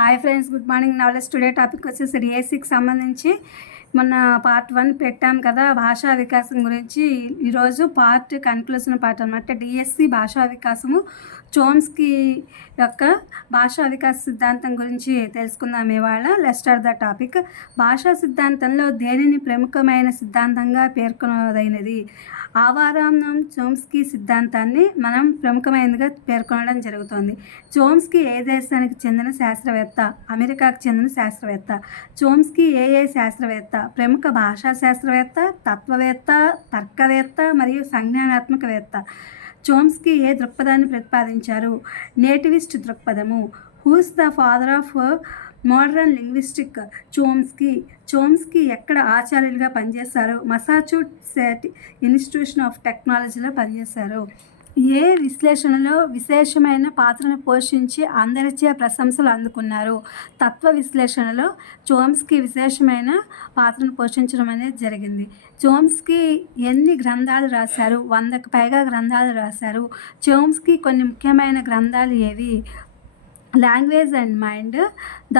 Hi friends, good morning. నవలెస్ today topic వచ్చేసి డిఎస్సికి సంబంధించి మొన్న పార్ట్ 1 పెట్టాం కదా, భాషా వికాసం గురించి. ఈరోజు కన్క్లూజన్ పార్ట్ అనమాట. డిఎస్సి భాషా వికాసము, చోమ్స్కీ యొక్క భాషా వికాస సిద్ధాంతం గురించి తెలుసుకుందాం ఇవాళ. Let's start the topic. భాషా సిద్ధాంతంలో దేనిని ప్రముఖమైన సిద్ధాంతంగా పేర్కొనదైనది? ఆవారాంనం చోమ్స్కీ సిద్ధాంతాన్ని మనం ప్రముఖమైనదిగా పేర్కొనడం జరుగుతుంది. చోమ్స్కీ ఏ దేశానికి చెందిన శాస్త్రవేత్త? అమెరికాకు చెందిన శాస్త్రవేత్త. చోమ్స్కీ ఏ శాస్త్రవేత్త? ప్రముఖ భాషా శాస్త్రవేత్త, తత్వవేత్త, తర్కవేత్త మరియు సంజ్ఞానాత్మకవేత్త. చోమ్స్కీ ఏ దృక్పథాన్ని ప్రతిపాదించారు? నేటివిస్ట్ దృక్పథము. Who's the father of modern linguistic? Chomsky ఎక్కడ ఆచార్యులుగా పనిచేశారు? మసాచుసెట్స్ ఇన్స్టిట్యూషన్ ఆఫ్ టెక్నాలజీలో పనిచేశారు. ఏ విశ్లేషణలో విశేషమైన పాత్రను పోషించి అందరిచే ప్రశంసలు అందుకున్నారు? తత్వ విశ్లేషణలో చోమ్స్కీ విశేషమైన పాత్రను పోషించడం అనేది జరిగింది. చోమ్స్కీ ఎన్ని గ్రంథాలు రాశారు? 100కు పైగా గ్రంథాలు రాశారు. చోమ్స్కీ కొన్ని ముఖ్యమైన గ్రంథాలు ఏవి? Language and mind, the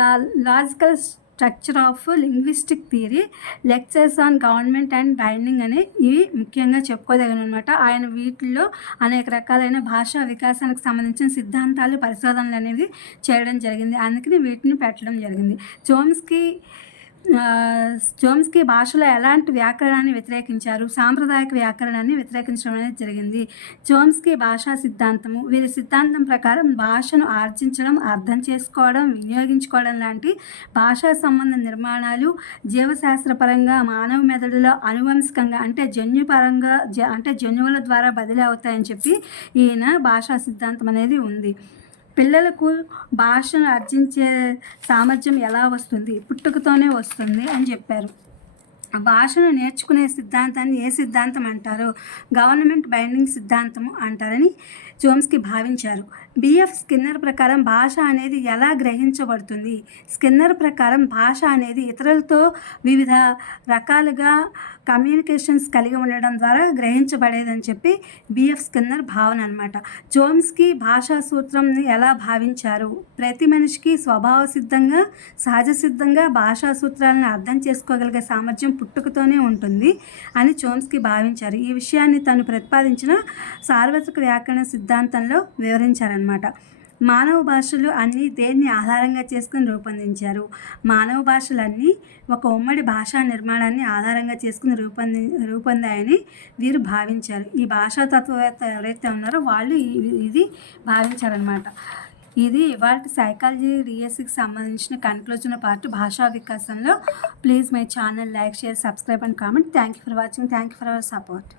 logical structure of linguistic theory, lectures on government and binding అని ఇవి ముఖ్యంగా చెప్పుకోదగిన అనమాట. ఆయన వీటిల్లో అనేక రకాలైన భాషా వికాసానికి సంబంధించిన సిద్ధాంతాలు, పరిశోధనలు అనేవి చేయడం జరిగింది. అందుకని వీటిని పెట్టడం జరిగింది. చోమ్స్కీ భాషలో ఎలాంటి వ్యాకరణాన్ని వ్యతిరేకించారు? సాంప్రదాయక వ్యాకరణాన్ని వ్యతిరేకించడం అనేది జరిగింది. చోమ్స్కీ భాషా సిద్ధాంతము. వీరి సిద్ధాంతం ప్రకారం భాషను ఆర్జించడం, అర్థం చేసుకోవడం, వినియోగించుకోవడం లాంటి భాషా సంబంధ నిర్మాణాలు జీవశాస్త్రపరంగా మానవ మెదడులో అనువంశికంగా అంటే జన్యుపరంగా అంటే జన్యువుల ద్వారా బదిలీ అవుతాయని చెప్పి ఈయన భాషా సిద్ధాంతం అనేది ఉంది. పిల్లలకు భాషను ఆర్జించే సామర్థ్యం ఎలా వస్తుంది? పుట్టుకతోనే వస్తుంది అని చెప్పారు. భాషను నేర్చుకునే సిద్ధాంతాన్ని ఏ సిద్ధాంతం అంటారు? గవర్నమెంట్ బైండింగ్ సిద్ధాంతము అంటారని చోమ్స్కీ భావించారు. బిఎఫ్ స్కిన్నర్ ప్రకారం భాష అనేది ఎలా గ్రహించబడుతుంది? స్కిన్నర్ ప్రకారం భాష అనేది ఇతరులతో వివిధ రకాలుగా కమ్యూనికేషన్స్ కలిగి ఉండడం ద్వారా గ్రహించబడేదని చెప్పి బిఎఫ్ స్కిన్నర్ భావన అనమాట. చోమ్స్కీ భాషా సూత్రంని ఎలా భావించారు? ప్రతి మనిషికి స్వభావ సిద్ధంగా, సహజ సిద్ధంగా భాషా సూత్రాలను అర్థం చేసుకోగలిగే సామర్థ్యం పుట్టుకతోనే ఉంటుంది అని చోమ్స్కీ భావించారు. ఈ విషయాన్ని తను ప్రతిపాదించిన సార్వత్రిక వ్యాకరణ సిద్ధాంతంలో వివరించారనమాట. మానవ భాషలు అన్నీ దేన్ని ఆధారంగా చేసుకుని రూపొందించారు? మానవ భాషలన్నీ ఒక ఉమ్మడి భాషా నిర్మాణాన్ని ఆధారంగా చేసుకుని రూపొందాయని వీరు భావించారు. ఈ భాషా తత్వవేత్త ఎవరైతే ఉన్నారో వాళ్ళు ఇది భావించారనమాట. ఇది ఇవాళ సైకాలజీ డిఎస్సికి సంబంధించిన కన్క్లూజన్ పార్ట్ భాషా వికాసంలో. Please my channel like, share, subscribe and comment. Thank you for watching. Thank you for our support.